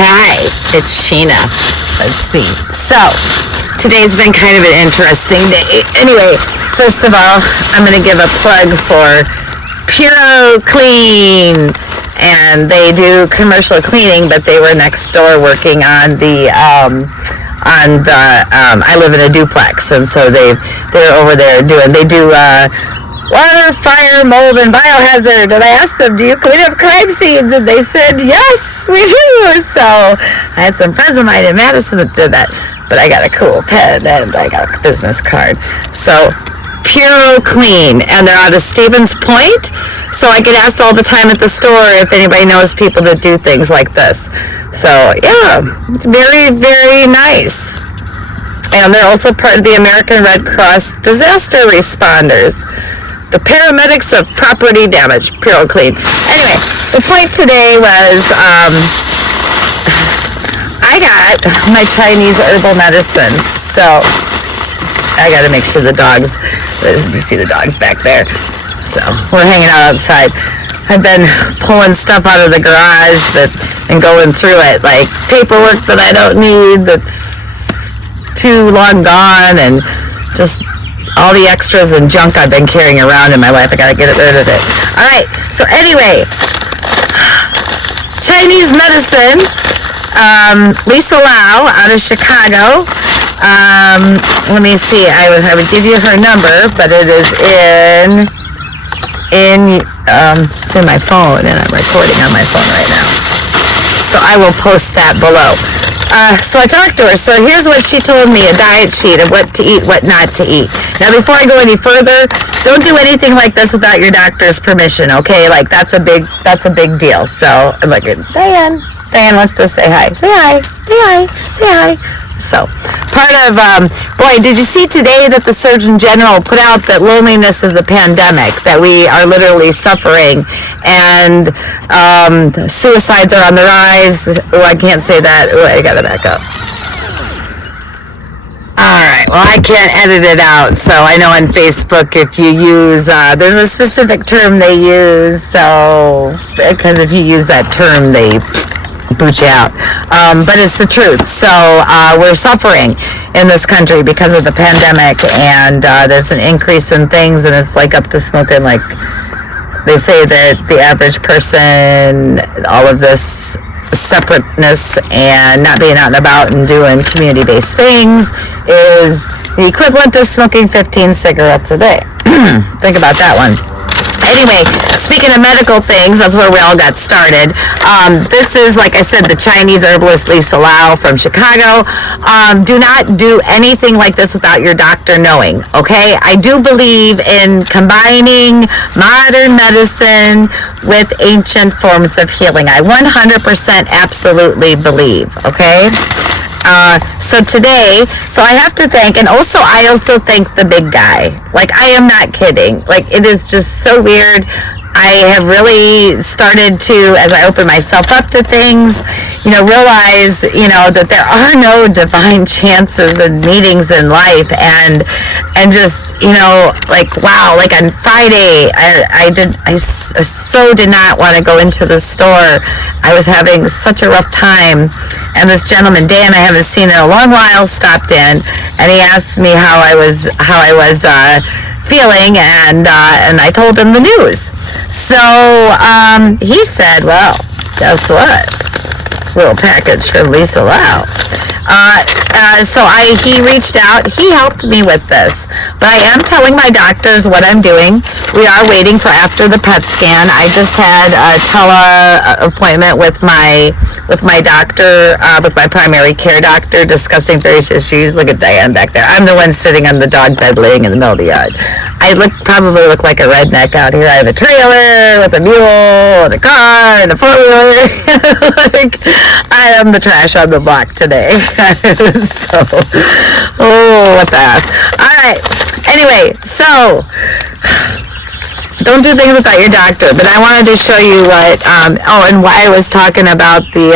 Hi, it's Shena. Let's see. So, today's been kind of an interesting day. Anyway, first of all, I'm going to give a plug for PuroClean. And they do commercial cleaning, but they were next door working on I live in a duplex, and so they're over there they do water, fire, mold, and biohazard. And I asked them, do you clean up crime scenes? And they said, yes, we do. So I had some friends of mine in Madison that did that, but I got a cool pen and I got a business card. So PuroClean, and they're out of Stevens Point. So I get asked all the time at the store if anybody knows people that do things like this. So yeah, very, very nice. And they're also part of the American Red Cross disaster responders. The paramedics of property damage, PuroClean. Anyway, the point today was I got my Chinese herbal medicine. So I got to make sure the dogs, you see the dogs back there. So we're hanging out outside. I've been pulling stuff out of the garage and going through it, like paperwork that I don't need, that's too long gone, and just all the extras and junk I've been carrying around in my life. I gotta get rid of it. All right. So anyway, Chinese medicine. Lisa Lau out of Chicago. Let me see. I would give you her number, but it is it's in my phone, and I'm recording on my phone right now. So I will post that below. So I talked to her. So here's what she told me, a diet sheet of what to eat, what not to eat. Now, before I go any further, don't do anything like this without your doctor's permission, okay? Like, that's a big deal. So I'm like, Diane wants to say hi. Say hi. Say hi. Say hi. So, part of, boy, did you see today that the Surgeon General put out that loneliness is a pandemic, that we are literally suffering, and suicides are on the rise. Oh, I can't say that. Oh, I gotta back up. Alright, well, I can't edit it out, so I know on Facebook if you use, there's a specific term they use, so, because if you use that term, they boot you out. But it's the truth. So we're suffering in this country because of the pandemic, and there's an increase in things, and it's like up to smoking. Like they say that the average person, all of this separateness and not being out and about and doing community-based things is the equivalent of smoking 15 cigarettes a day. Think about that one. Anyway, speaking of medical things, that's where we all got started. This is, like I said, the Chinese herbalist Lisa Lau from Chicago. Do not do anything like this without your doctor knowing, okay? I do believe in combining modern medicine with ancient forms of healing. I 100% absolutely believe, okay? So today, I have to thank, and I also thank the big guy. Like, I am not kidding. Like, it is just so weird. I have really started to, as I open myself up to things, realize, that there are no divine chances and meetings in life, and just, like, wow, like on Friday, I so did not want to go into the store. I was having such a rough time, and this gentleman, Dan, I haven't seen in a long while, stopped in, and he asked me how I was feeling, and I told him the news. So he said, well, guess what? Little package from Lisa Lau. He reached out. He helped me with this. But I am telling my doctors what I'm doing. We are waiting for after the PET scan. I just had a tele appointment with my doctor, with my primary care doctor, discussing various issues. Look at Diane back there. I'm the one sitting on the dog bed laying in the middle of the yard. I probably look like a redneck out here. I have a trailer with a mule and a car and a four-wheeler. Like, I am the trash on the block today. So, what the F. All right. Anyway, so don't do things without your doctor. But I wanted to show you what. And why I was talking about the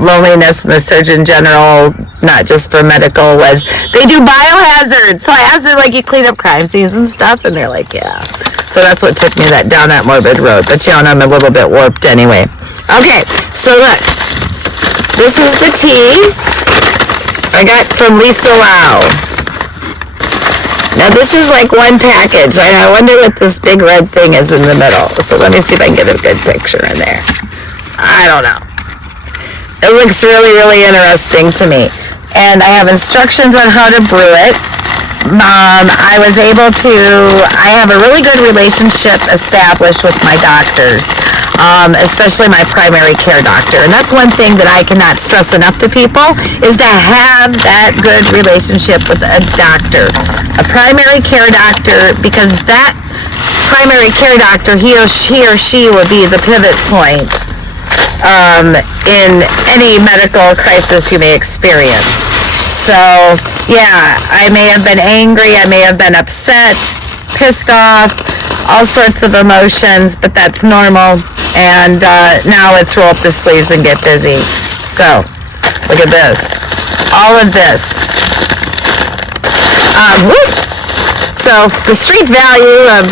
loneliness and the Surgeon General, not just for medical, was they do biohazard. So I asked them, like, you clean up crime scenes and stuff, and they're like, yeah. So that's what took me down that morbid road. But I'm a little bit warped anyway. Okay, so look. This is the tea I got from Lisa Lau. Now this is like one package, and I wonder what this big red thing is in the middle. So let me see if I can get a good picture in there. I don't know. It looks really, really interesting to me. And I have instructions on how to brew it. I have a really good relationship established with my doctors, especially my primary care doctor. And that's one thing that I cannot stress enough to people, is to have that good relationship with a doctor, a primary care doctor, because that primary care doctor, he or she will be the pivot point in any medical crisis you may experience. So, yeah, I may have been angry, I may have been upset, pissed off, all sorts of emotions, but that's normal. And now it's roll up the sleeves and get busy. So, look at this. All of this. So, the straight value of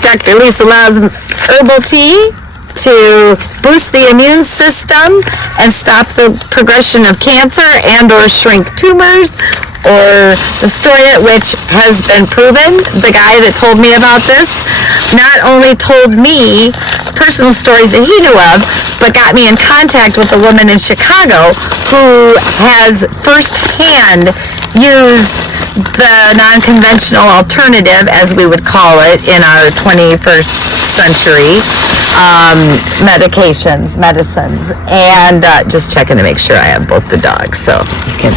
Dr. Lisa Lau's herbal tea to boost the immune system and stop the progression of cancer and or shrink tumors, or destroy it, which has been proven. The guy that told me about this not only told me personal stories that he knew of, but got me in contact with a woman in Chicago who has firsthand used the non-conventional alternative, as we would call it in our 21st century, medicines, and just checking to make sure I have both the dogs. So you can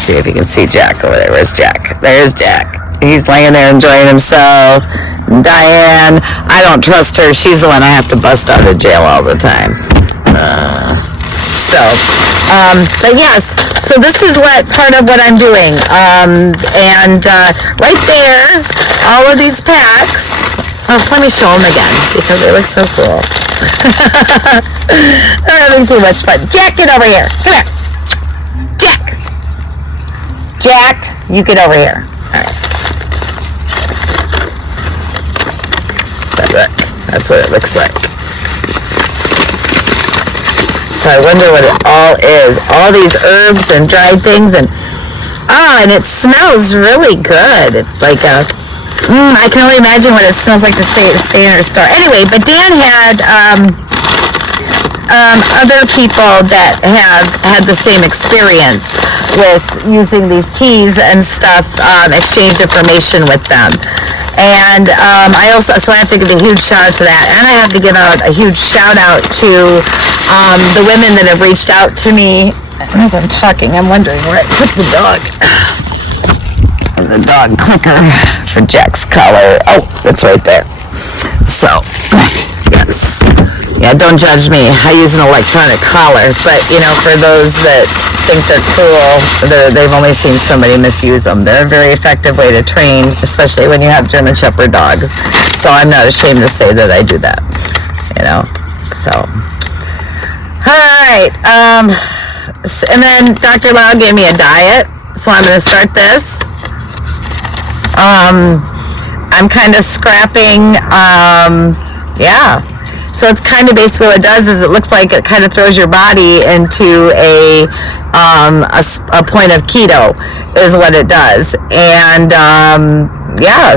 see if you can see Jack over there. Where's Jack? There's Jack. He's laying there enjoying himself. Diane, I don't trust her. She's the one I have to bust out of jail all the time. But yes, so this is part of what I'm doing. Right there, all of these packs. Oh, let me show them again because they look so cool. I'm having too much fun. Jack, get over here. Come here. Jack, you get over here. All right. That's what it looks like. So I wonder what it all is. All these herbs and dried things, and it smells really good. It's like I can only imagine what it smells like to stay in our store. Anyway, but Dan had other people that have had the same experience with using these teas and stuff, exchange information with them. And I have to give a huge shout out to that, and I have to give out a huge shout out to the women that have reached out to me. As I'm talking, I'm wondering where I put the dog. The dog clicker for Jack's collar. Oh, it's right there. So, yes. Yeah, don't judge me. I use an electronic collar, but, for those that think they're cool, they've only seen somebody misuse them. They're a very effective way to train, especially when you have German Shepherd dogs. So I'm not ashamed to say that I do that, so. All right. And then Dr. Lau gave me a diet, so I'm going to start this. I'm kind of scrapping, So it's kind of basically what it does is it looks like it kind of throws your body into a point of keto is what it does. And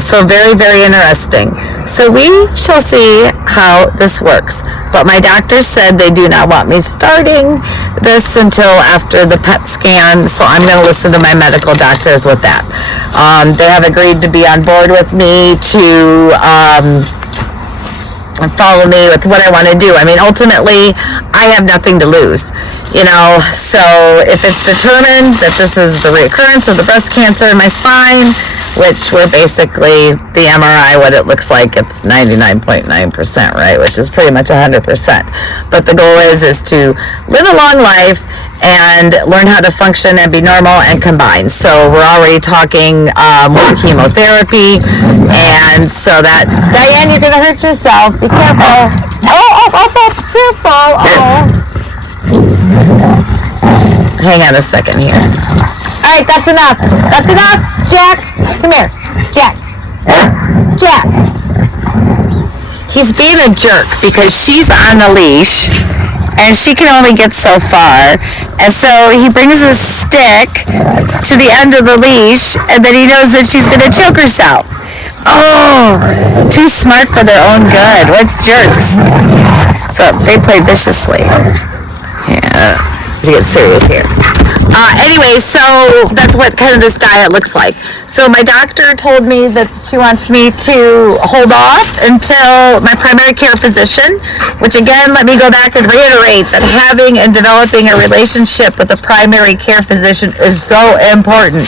so very, very interesting. So we shall see how this works. But my doctor said they do not want me starting this until after the PET scan, so I'm going to listen to my medical doctors with that. They have agreed to be on board with me to follow me with what I want to do. I mean, ultimately, I have nothing to lose, so if it's determined that this is the reoccurrence of the breast cancer in my spine, which we're basically, the MRI, what it looks like, it's 99.9%, right, which is pretty much 100%. But the goal is to live a long life and learn how to function and be normal and combine. So we're already talking more chemotherapy, and so that, Diane, you're going to hurt yourself. Be careful. Careful. Hang on a second here. All right, that's enough. Jack, come here. Jack. He's being a jerk because she's on the leash and she can only get so far. And so he brings his stick to the end of the leash, and then he knows that she's going to choke herself. Oh, too smart for their own good. What jerks. So they play viciously. Yeah, to get serious here. Anyway, so that's what kind of this diet looks like. So my doctor told me that she wants me to hold off until my primary care physician, which again, let me go back and reiterate that having and developing a relationship with a primary care physician is so important.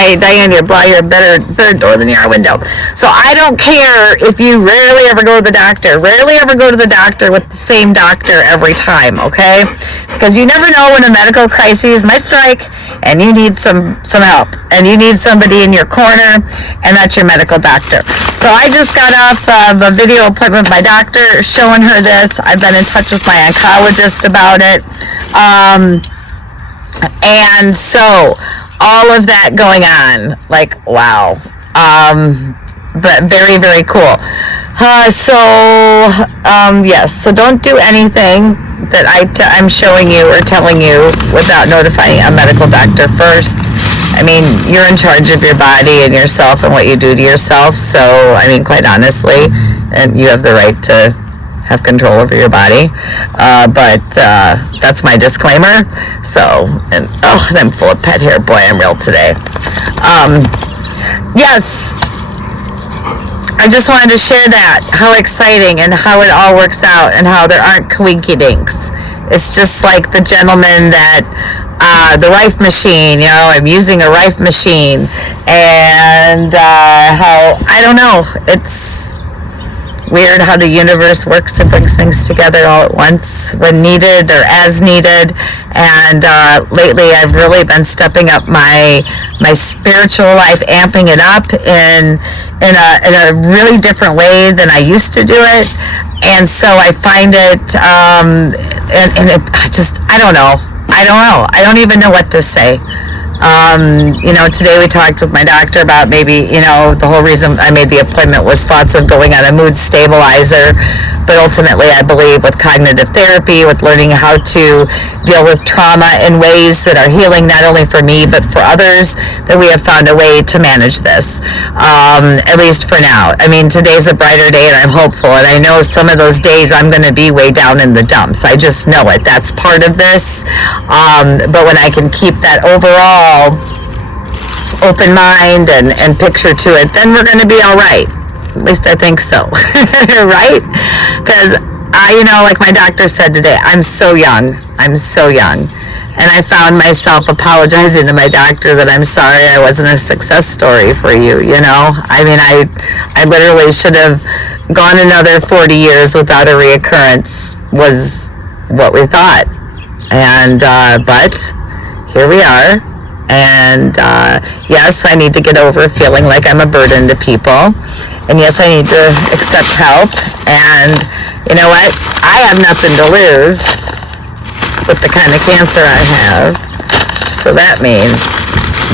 Diane, you're better door than you are window. So I don't care if you rarely ever go to the doctor. Rarely ever go to the doctor with the same doctor every time, okay? Because you never know when a medical crisis might strike and you need some help. And you need somebody in your corner, and that's your medical doctor. So I just got off of a video appointment with my doctor showing her this. I've been in touch with my oncologist about it. And so all of that going on, like, wow. But very, very cool. Yes, so don't do anything that I'm showing you or telling you without notifying a medical doctor first. I mean, you're in charge of your body and yourself and what you do to yourself. So, I mean, quite honestly, and you have the right to have control over your body. But that's my disclaimer. So, and I'm full of pet hair. Boy, I'm real today. Yes. I just wanted to share that, how exciting and how it all works out and how there aren't coinky-dinks. It's just like the gentleman that, the Rife machine, I'm using a Rife machine, and how, I don't know, it's weird how the universe works and brings things together all at once when needed or as needed. And lately I've really been stepping up my spiritual life, amping it up in a really different way than I used to do it. And so I find it, and it just, I don't know. I don't even know what to say. Today we talked with my doctor about maybe, the whole reason I made the appointment was thoughts of going on a mood stabilizer. But ultimately, I believe with cognitive therapy, with learning how to deal with trauma in ways that are healing not only for me, but for others, that we have found a way to manage this, at least for now. I mean, today's a brighter day, and I'm hopeful. And I know some of those days I'm going to be way down in the dumps. I just know it. That's part of this. But when I can keep that overall open mind and picture to it, then we're going to be all right. At least I think so. Right? Because like my doctor said today, I'm so young. And I found myself apologizing to my doctor that I'm sorry I wasn't a success story for you, I mean, I literally should have gone another 40 years without a reoccurrence, was what we thought. And, but here we are. And yes, I need to get over feeling like I'm a burden to people. And yes, I need to accept help. And you know what? I have nothing to lose with the kind of cancer I have. So that means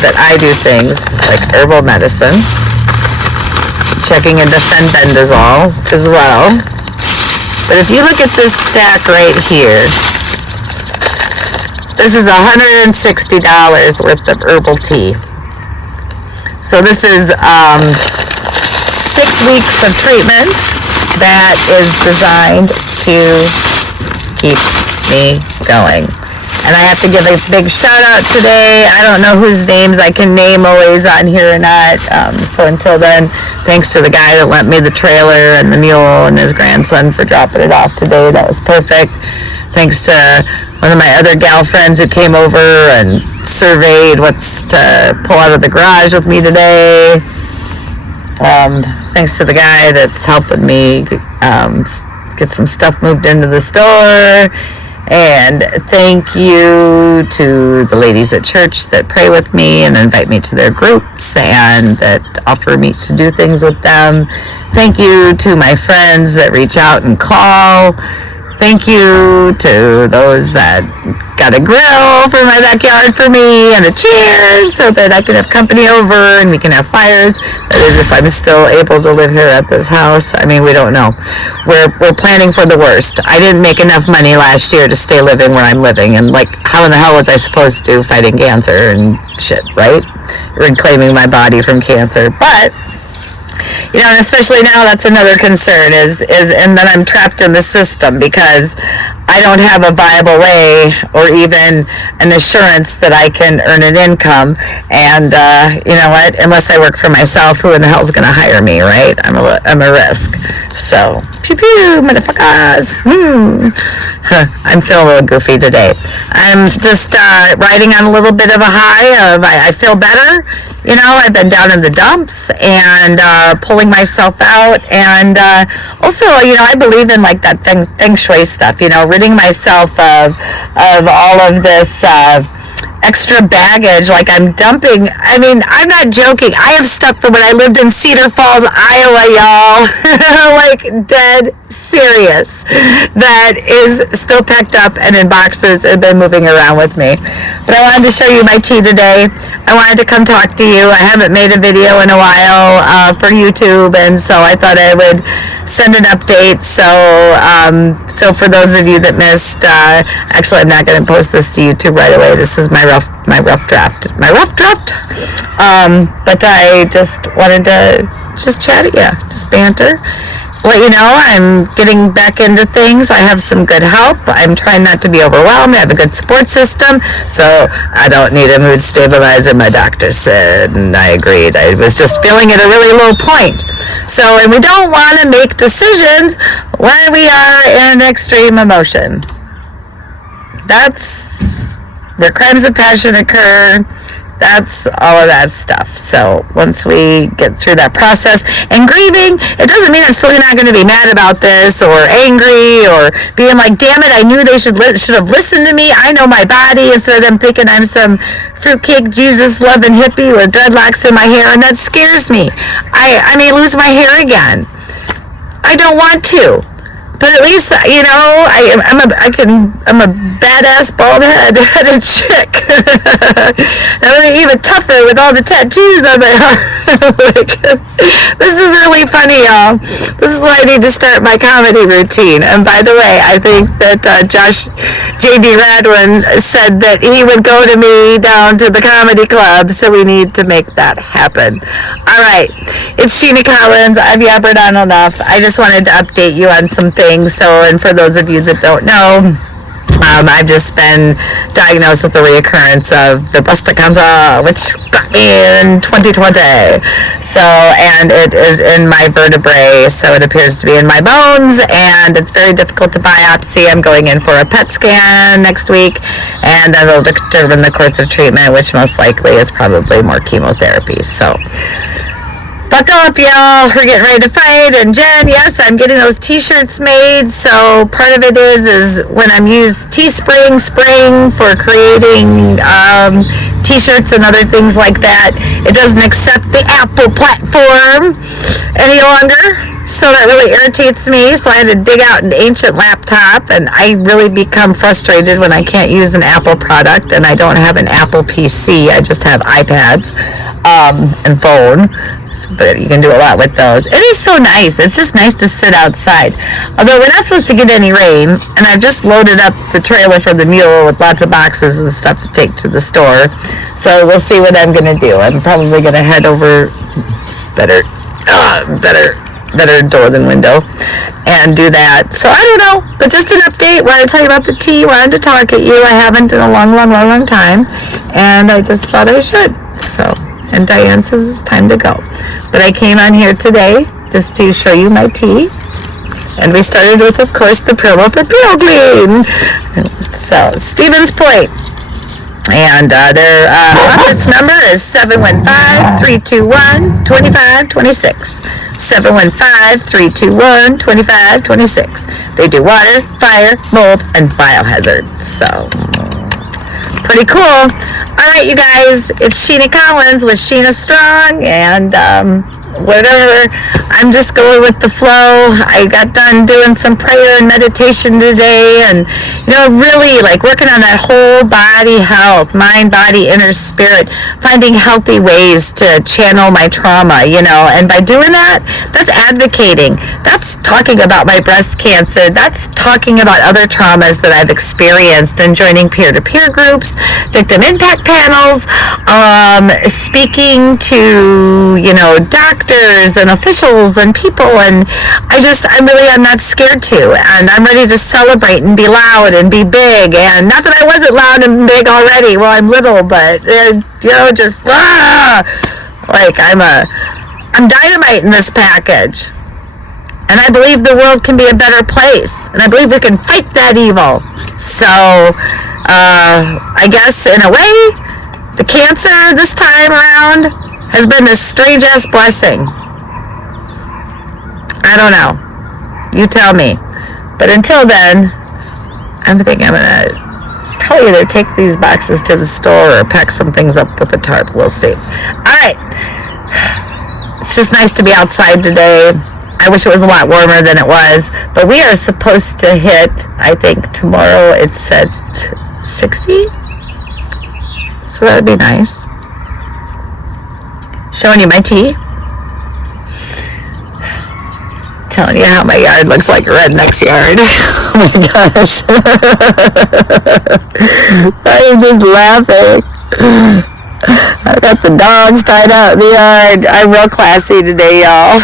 that I do things like herbal medicine, checking into fenbendazole as well. But if you look at this stack right here, this is $160 worth of herbal tea. So this is 6 weeks of treatment that is designed to keep me going. And I have to give a big shout out today. I don't know whose names I can name always on here or not. So until then, thanks to the guy that lent me the trailer and the mule and his grandson for dropping it off today. That was perfect. Thanks to one of my other gal friends who came over and surveyed what's to pull out of the garage with me today. Thanks to the guy that's helping me get some stuff moved into the store. And thank you to the ladies at church that pray with me and invite me to their groups and that offer me to do things with them. Thank you to my friends that reach out and call thank you to those that got a grill for my backyard for me and a chair so that I can have company over and we can have fires. That is, if I'm still able to live here at this house. I mean, we don't know. We're planning for the worst. I didn't make enough money last year to stay living where I'm living, and like, how in the hell was I supposed to fighting cancer and shit, right? Reclaiming my body from cancer. But you know, and especially now, that's another concern is and then I'm trapped in the system because I don't have a viable way or even an assurance that I can earn an income. And you know what? Unless I work for myself, who in the hell is going to hire me, right? I'm a risk. So, pew pew, motherfuckers. I'm feeling a little goofy today. I'm just riding on a little bit of a high of I feel better. You know, I've been down in the dumps and pulling myself out, and also, you know, I believe in like that feng shui stuff. You know, ridding myself of all of this extra baggage. Like, I'm dumping. I mean, I'm not joking. I have stuff from when I lived in Cedar Falls, Iowa, y'all. Like, dead serious. That is still packed up and in boxes and been moving around with me. But I wanted to show you my tea today. I wanted to come talk to you. I haven't made a video in a while for YouTube, and so I thought I would send an update. So for those of you that missed, actually, I'm not going to post this to YouTube right away. This is my rough draft. But I just wanted to just chat at you, just banter. Let you know I'm getting back into things. I have some good help. I'm trying not to be overwhelmed. I have a good support system, so I don't need a mood stabilizer, my doctor said, and I agreed. I was just feeling at a really low point. So, and we don't want to make decisions when we are in extreme emotion. That's where crimes of passion occur. That's all of that stuff. So once we get through that process and grieving, it doesn't mean I'm still not going to be mad about this or angry or being like, damn it, I knew they should have listened to me. I know my body, instead of them thinking I'm some fruitcake Jesus loving hippie with dreadlocks in my hair, and that scares me. I may lose my hair again. I don't want to. But at least, you know, I'm a badass bald-headed chick. I'm even tougher with all the tattoos on my arm. Like, this is really funny, y'all. This is why I need to start my comedy routine. And by the way, I think that Josh J.D. Radwin said that he would go to me down to the comedy club, so we need to make that happen. All right, it's Shena Collins. I've yabbered on enough. I just wanted to update you on some things. So, and for those of you that don't know, I've just been diagnosed with the reoccurrence of the breast cancer, which got me in 2020. So, and it is in my vertebrae, so it appears to be in my bones, and it's very difficult to biopsy. I'm going in for a PET scan next week, and that'll determine the course of treatment, which most likely is probably more chemotherapy. So, buckle up, y'all. We're getting ready to fight. And Jen, yes, I'm getting those t-shirts made. So part of it is when I'm used Teespring for creating t-shirts and other things like that, it doesn't accept the Apple platform any longer. So that really irritates me. So I had to dig out an ancient laptop, and I really become frustrated when I can't use an Apple product, and I don't have an Apple PC. I just have iPads and phone. But you can do a lot with those. It is so nice. It's just nice to sit outside. Although we're not supposed to get any rain, and I've just loaded up the trailer for the mule with lots of boxes and stuff to take to the store. So we'll see what I'm going to do. I'm probably going to head over better door than window and do that. So I don't know, but just an update. Wanted to tell you about the tea. Wanted to talk at you. I haven't in a long time, and I just thought I should. So. And Diane says it's time to go. But I came on here today just to show you my tea. And we started with, of course, the PuroClean. So, Stevens Point. And their office number is 715-321-2526. 715-321-2526. They do water, fire, mold, and biohazard. So, pretty cool. All right, you guys, it's Shena Collins with Shena Strong, and whatever. I'm just going with the flow. I got done doing some prayer and meditation today, and really like working on that whole body health, mind, body, inner spirit, finding healthy ways to channel my trauma, and by doing that, that's advocating. That's talking about my breast cancer. That's talking about other traumas that I've experienced, and joining peer-to-peer groups, victim impact panels, speaking to, doctors and officials and people, and I'm not scared to, and I'm ready to celebrate and be loud and be big, and not that I wasn't loud and big already, well, I'm little, but, like I'm dynamite in this package, and I believe the world can be a better place, and I believe we can fight that evil. So, I guess in a way, the cancer this time around has been this strange-ass blessing. I don't know. You tell me. But until then, I'm thinking I'm going to probably either take these boxes to the store or pack some things up with a tarp. We'll see. Alright. It's just nice to be outside today. I wish it was a lot warmer than it was. But we are supposed to hit, I think tomorrow it's at 60. So that would be nice. Showing you my tea. Telling you how my yard looks like a redneck's yard. Oh my gosh. I'm just laughing. I got the dogs tied out in the yard. I'm real classy today, y'all.